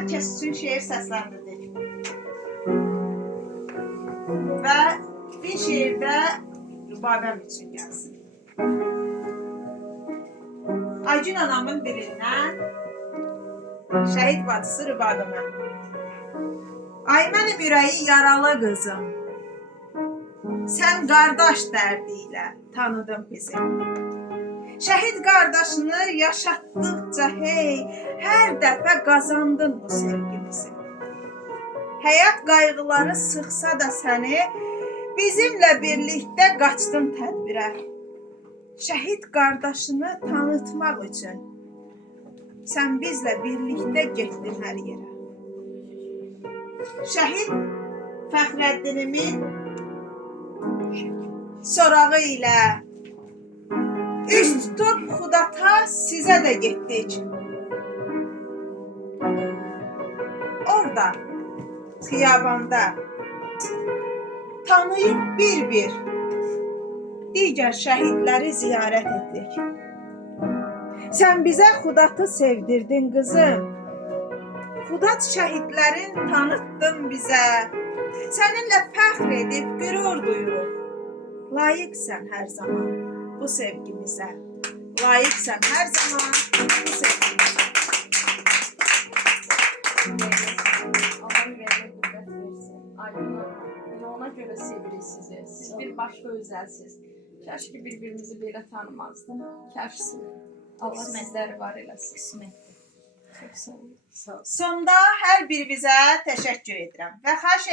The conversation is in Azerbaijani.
Hər kəs üçün şeir səsləndirdik. Və bir şeir də Rübabəm üçün gəlsin. Aygün anamın dilindən şəhid bacısı Rübabəmə. Ay mənim ürəyi yaralı qızım, sən qardaş dərdi ilə tanıdın bizi. Şəhid qardaşını yaşatdıqca hey, hər dəfə qazandın bu sevgimizi. Həyat qayğıları sıxsa da səni, bizimlə birlikdə qaçdın tədbirə. Şəhid qardaşını tanıtmaq üçün sən bizlə birlikdə getdin hər yerə. Şəhid Fəxrəddinimin sorağı ilə üst tutub Xudata sizə də getdik. Orada, xiyabanda tanıyıb bir-bir digər şəhidləri ziyarət etdik. Sən bizə Xudatı sevdirdin qızım, Xudat şəhidlərin tanıtdın bizə. Səninlə fəxr edib qürur duyuruq. Layiqsən hər zaman bu sevgimizə. Layiqsən hər zaman bu sevgimizə. Allah'ın verdiği qüvvət versin. Aydınlar, ona göre sevirik sizi. Siz bir başka özelsiniz. Keşke birbirimizi belə tanımazdı. Kəşsin. Allah sizləri var eləsin. Qismətdir. Çok sağ olun. Sonda hər birinizə təşəkkür edirəm və xahiş